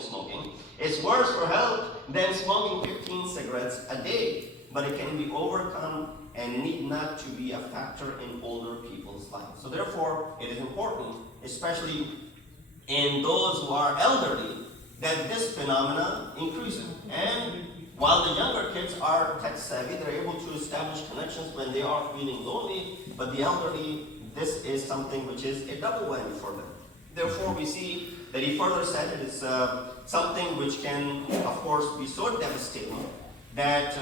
smoking. It's worse for health than smoking 15 cigarettes a day, but it can be overcome and need not to be a factor in older people's lives. So therefore, it is important, especially in those who are elderly, that this phenomena increases. And while the younger kids are tech savvy, they're able to establish connections when they are feeling lonely, but the elderly, this is something which is a double whammy for them. Therefore, we see that he further said it is something which can, of course, be so devastating that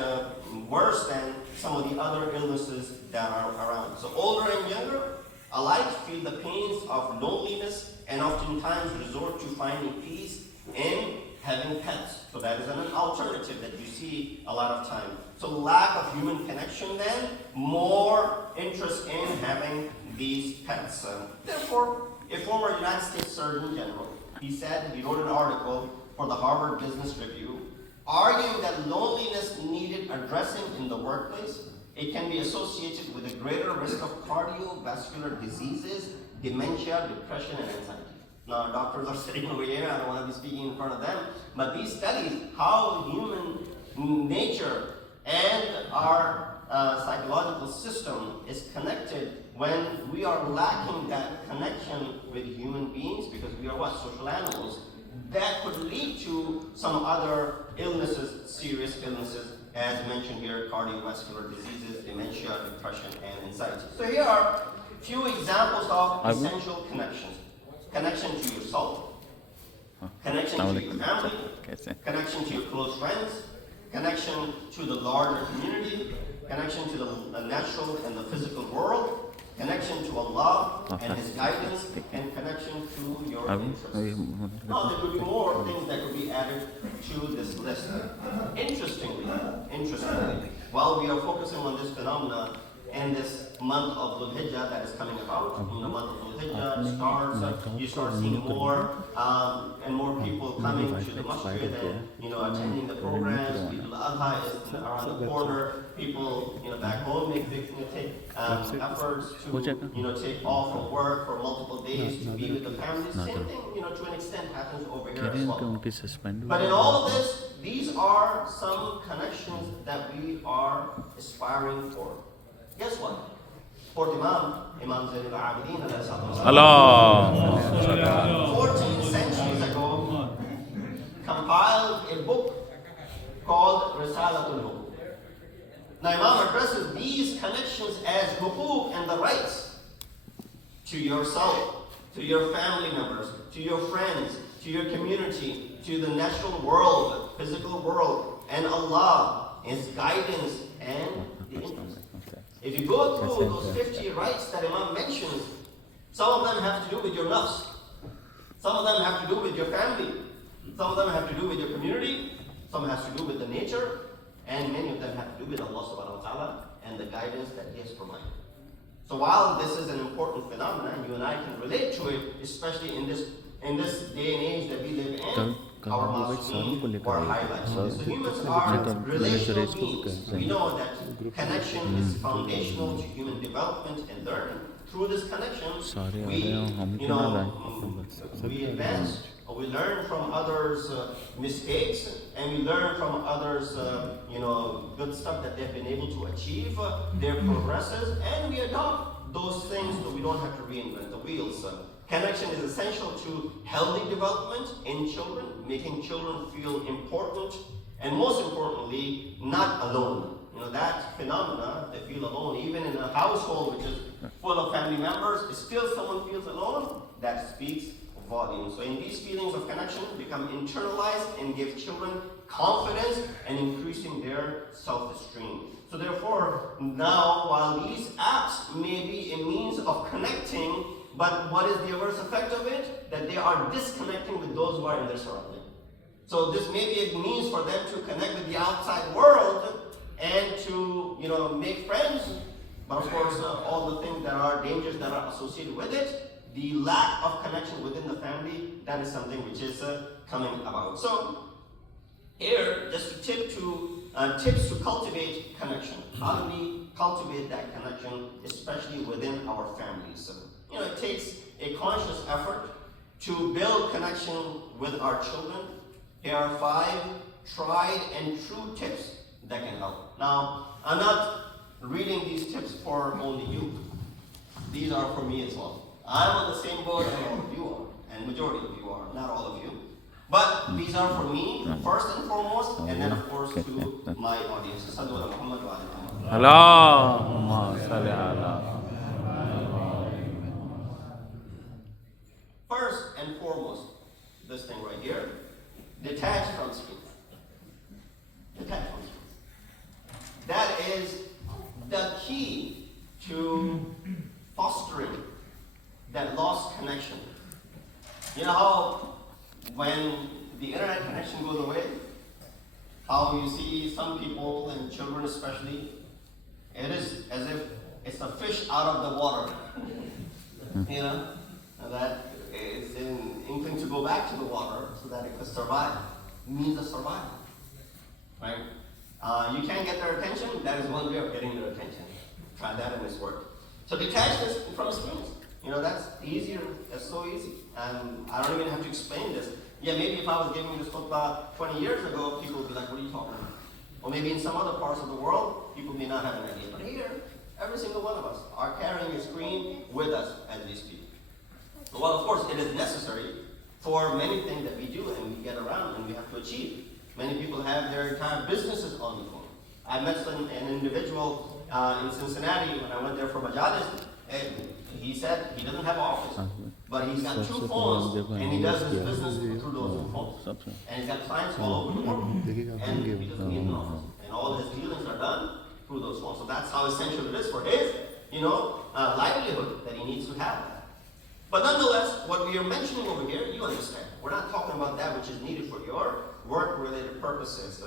worse than some of the other illnesses that are around. So older and younger alike feel the pains of loneliness and oftentimes resort to finding peace in having pets. So that is an alternative that you see a lot of time. So lack of human connection then, more interest in having these pets. Therefore, a former United States Surgeon General, he wrote an article for the Harvard Business Review, arguing that loneliness needed addressing in the workplace. It can be associated with a greater risk of cardiovascular diseases, dementia, depression, and anxiety. Now, doctors are sitting over here, I don't want to be speaking in front of them, but these studies, how human nature and our psychological system is connected when we are lacking that connection with human beings, because we are what? Social animals. That could lead to some other illnesses, serious illnesses, as mentioned here, cardiovascular diseases, dementia, depression, and anxiety. So here are a few examples of essential connections. Connection to yourself, connection to your family, connection to your close friends, connection to the larger community, connection to the natural and the physical world, connection to Allah and His guidance, and connection to your interests. Now, there could be more things that could be added to this list. Interestingly, while we are focusing on this phenomena and this month of Dhul Hijjah that is coming about, in the month of Dhul Hijjah starts, you start seeing more and more people coming to the masjid and attending the programs. Al-Adha is around the corner. People back home take efforts to take off from work for multiple days to be with the family. Same thing to an extent happens over here as well. But in all of this, these are some connections that we are aspiring for. Guess what? Fourth Imam Zayn al-Abidin, Allah, 14 centuries ago, compiled a book called Risalatul Hukuk. Now, Imam addresses these connections as hukuk and the rights to yourself, to your family members, to your friends, to your community, to the natural world, physical world, and Allah, His guidance, and the interest. If you go through those 50 rights that Imam mentions, some of them have to do with your nafs, some of them have to do with your family, some of them have to do with your community, some has to do with the nature, and many of them have to do with Allah subhanahu wa ta'ala and the guidance that He has provided. So while this is an important phenomenon, you and I can relate to it, especially in this day and age that we live in. Our Muslims were highlighted. So humans are relational beings. We know that connection is foundational to human development and learning. Through this connection, we advance. We learn from others' mistakes, and we learn from others' good stuff that they've been able to achieve, their progresses, and we adopt those things so we don't have to reinvent the wheels. Connection is essential to healthy development in children, making children feel important, and most importantly, not alone. That phenomena, they feel alone, even in a household which is full of family members, still someone feels alone, that speaks volumes. So in these feelings of connection become internalized and give children confidence and increasing their self-esteem. So therefore, now while these apps may be a means of connecting, but what is the adverse effect of it? That they are disconnecting with those who are in their surrounding. So this may be a means for them to connect with the outside world and to make friends, but of course all the things that are dangers that are associated with it, the lack of connection within the family, that is something which is coming about. So here, just tips to cultivate connection. How do we cultivate that connection, especially within our families? It takes a conscious effort to build connection with our children, Here are 5 tried and true tips that can help. Now, I'm not reading these tips for only you. These are for me as well. I'm on the same boat as all of you are, and majority of you are, not all of you. But these are for me, first and foremost, and then of course to my audience. Allahumma salli ala. First and foremost, this thing right here, detach from screens. Detach from screens. That is the key to fostering that lost connection. You know how when the internet connection goes away, how you see some people and children especially, it is as if it's a fish out of the water. You know, that it's an inkling to go back to the water so that it could survive. It means a survival, right? You can't get their attention. That is one way of getting their attention. Try that and it's worked. So detach this from screens. You know, that's easier. That's so easy. And I don't even have to explain this. Yeah, maybe if I was giving this khutbah 20 years ago, people would be like, what are you talking about? Or maybe in some other parts of the world, people may not have an idea. But here, every single one of us are carrying a screen with us as we speak. Well, of course, it is necessary for many things that we do and we get around and we have to achieve. Many people have their entire businesses on the phone. I met an individual in Cincinnati when I went there for Majalis, and he said he doesn't have an office, but he's got 2 phones and he does his business through those 2 phones. And he's got clients all over the world. And he doesn't need an office. And all his dealings are done through those phones. So that's how essential it is for his, livelihood that he needs to have that. But nonetheless, what we are mentioning over here, you understand. We're not talking about that which is needed for your work-related purposes.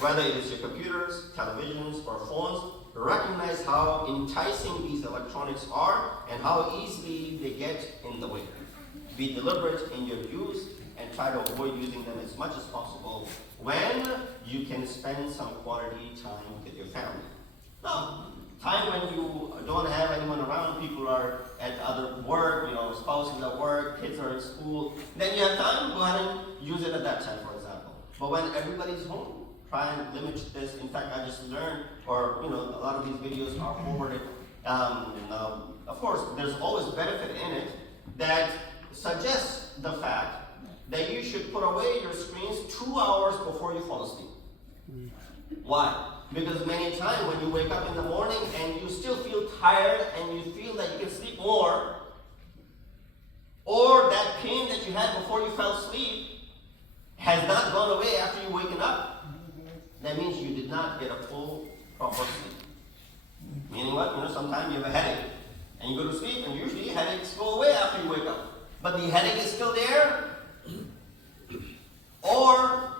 Whether it is your computers, televisions, or phones, recognize how enticing these electronics are and how easily they get in the way. Be deliberate in your use and try to avoid using them as much as possible when you can spend some quality time with your family. Now, time when you don't have anyone around, people are at other work, spouses at work, kids are in school, then you have time, go ahead and use it at that time, for example. But when everybody's home, try and limit this. In fact, I just learned, or a lot of these videos are forwarded. Of course, there's always benefit in it that suggests the fact that you should put away your screens 2 hours before you fall asleep. Why? Because many times when you wake up in the morning and you still feel tired and you feel that you can sleep more, or that pain that you had before you fell asleep has not gone away after you waken up, that means you did not get a full, proper sleep. Meaning what? Sometimes you have a headache and you go to sleep and usually headaches go away after you wake up. But the headache is still there. Or,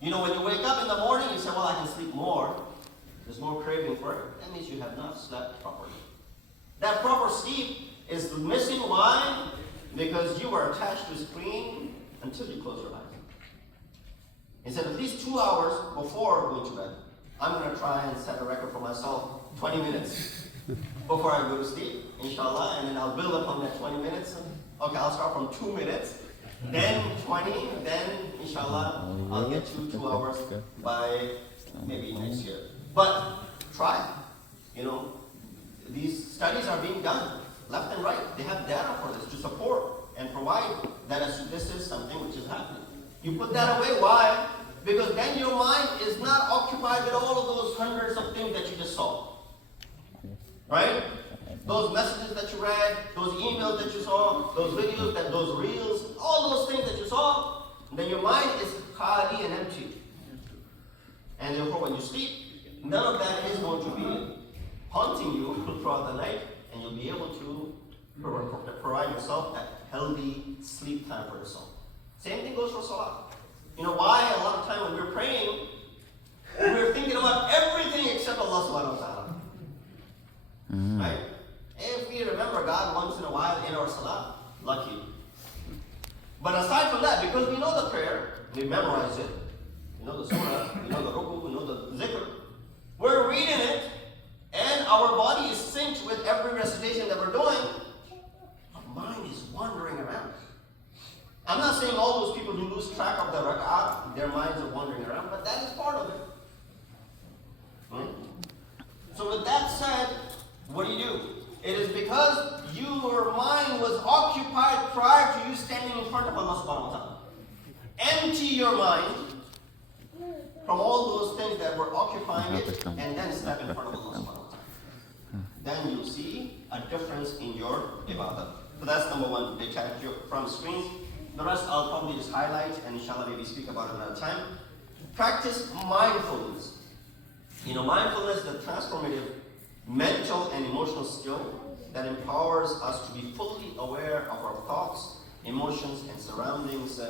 when you wake up in the morning, you say, well, I can sleep more. There's more craving for it. That means you have not slept properly. That proper sleep is missing. Why? Because you are attached to the screen until you close your eyes. Instead, at least 2 hours before going to bed, I'm going to try and set a record for myself 20 minutes before I go to sleep, inshallah, and then I'll build upon that 20 minutes. Okay, I'll start from 2 minutes, then 20, then inshallah, I'll get to 2 hours by maybe next year. But try. These studies are being done left and right. They have data for this to support and provide that this is something which is happening. You put that away. Why? Because then your mind is not occupied with all of those hundreds of things that you just saw. Right? Those messages that you read, those emails that you saw, those videos, those reels, all those things that you saw, then your mind is khali and empty. And therefore when you sleep, none of that is going to be haunting you throughout the night, and you'll be able to provide yourself that healthy sleep time for yourself. Same thing goes for salah. Why? A lot of time when we're praying, we're thinking about everything except Allah subhanahu wa ta'ala. Right? If we remember God once in a while in our salah, lucky. But aside from that, because we know the prayer, we memorize it, we know the surah, we know the ruku, we know the zikr, we're reading it, and our body is synced with every recitation that we're doing, our mind is wandering around. I'm not saying all those people who lose track of the rak'at, their minds are wandering around, but that is part of it. Right? So with that said, what do? It is because your mind was occupied prior to you standing in front of Allah subhanahu wa ta'ala. Empty your mind from all those things that were occupying it, and then step in front of Allah subhanahu wa ta'ala. Then you'll see a difference in your ibadah. So that's number one, detach from screens. The rest I'll probably just highlight and inshallah maybe speak about it another time. Practice mindfulness. Mindfulness is a transformative mental and emotional skill that empowers us to be fully aware of our thoughts, emotions, and surroundings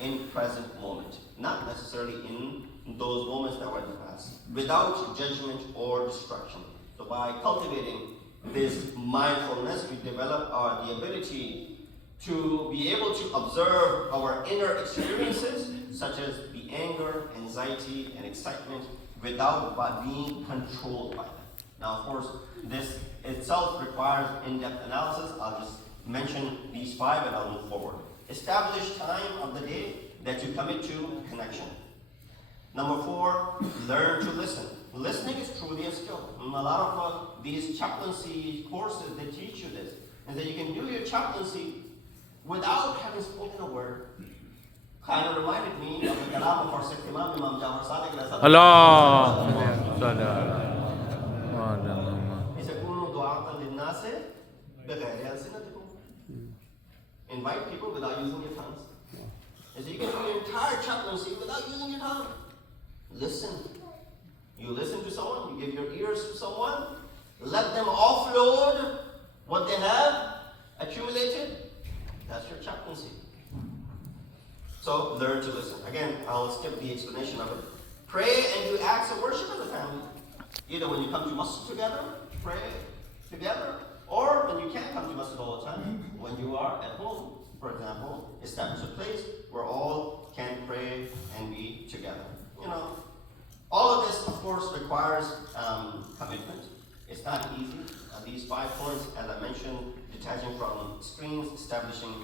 in present moment. Not necessarily in those moments that were in the past. Without judgment or distraction. So by cultivating this mindfulness, we develop the ability to be able to observe our inner experiences, such as the anger, anxiety, and excitement, without being controlled by them. Now, of course, this itself requires in-depth analysis. I'll just mention these 5 and I'll move forward. Establish time of the day that you commit to connection. Number 4, learn to listen. Listening is truly a skill. A lot of these chaplaincy courses, they teach you this. And that you can do your chaplaincy without having spoken a word. Kind of reminded me of the kalam of our sixth Imam, Imam Jafar Sadiq. Allah. He said, invite people without using your tongues. And so you can do your entire chaplaincy without using your tongue. Listen. You listen to someone, you give your ears to someone, let them offload what they have accumulated. That's your chaplaincy. So learn to listen. Again, I'll skip the explanation of it. Pray and do acts of worship as a family. Either when you come to masjid together, pray together, or when you can't come to masjid all the time, when you are at home, for example, establish a place where all can pray and be together. All of this, of course, requires commitment. It's not easy. These 5 points, as I mentioned, detaching from screens, establishing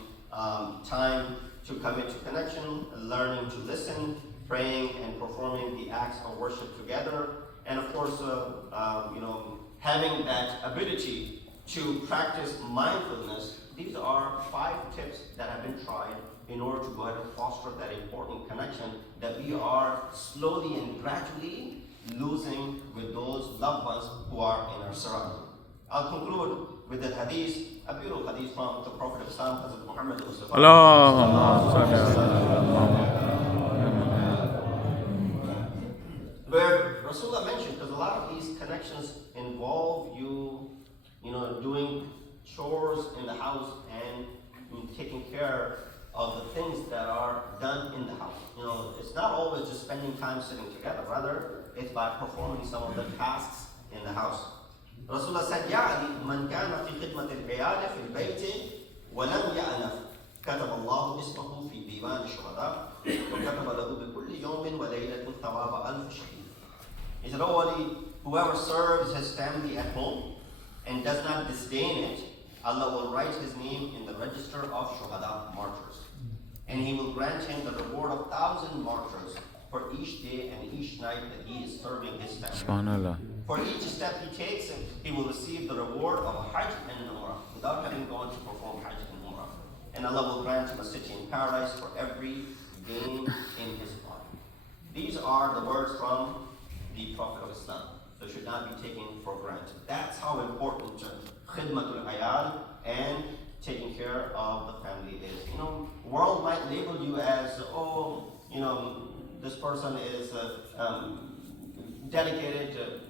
time to commit to connection, learning to listen, praying and performing the acts of worship together, and of course, having that ability to practice mindfulness. These are 5 tips that have been tried in order to go ahead and foster that important connection that we are slowly and gradually losing with those loved ones who are in our surrounding. I'll conclude with the hadith, a beautiful hadith from the Prophet of Islam, Hazrat Muhammad where Rasulullah mentioned, because a lot of these connections involve you doing chores in the house and taking care of the things that are done in the house. It's not always just spending time sitting together. Rather, it's by performing some of the tasks in the house. Rasulullah said, "Ya man kana fi khidmat al-'iyal fi al-bayt wa lam ya'naf, kataba Allah ismahu fi diwan ash-shuhada wa kataba lahu bi kulli yawmin wa laylatin thawaba alf shahid." He said, "Oh Wali, whoever serves his family at home and does not disdain it, Allah will write his name in the register of shuhada, martyrs. And he will grant him the reward of 1,000 martyrs for each day and each night that he is serving his family. For each step he takes, he will receive the reward of a Hajj and an Umrah without having gone to perform Hajj and Umrah. And Allah will grant him a city in paradise for every vein in his body." These are the words from the Prophet of Islam. So should not be taken for granted. That's how important khidmatul ayal and taking care of the family is. World might label you as, this person is dedicated to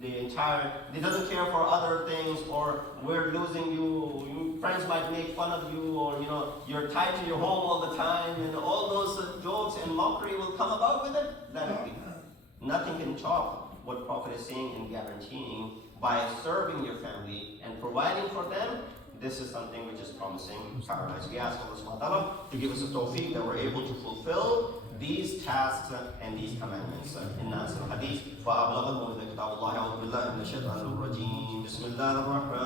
he doesn't care for other things, or we're losing you. Friends might make fun of you, or you're tied to your home all the time, and all those jokes and mockery will come about with it. Let it be. Nothing can top what Prophet is saying and guaranteeing by serving your family and providing for them. This is something which is promising paradise. We ask Allah subhanahu wa ta'ala to give us a tawfiq that we're able to fulfill these tasks and these commandments. In Nasr al-Hadith, فَأَبْلَغَهُمْ إِذَا كِتَابُ اللَّهِ أَعُوذُ بِاللَّهِ مِنَ الشَّيْطَانِ الرَّجِيمِ بِسْمِ اللَّهِ الرَّحْمَنِ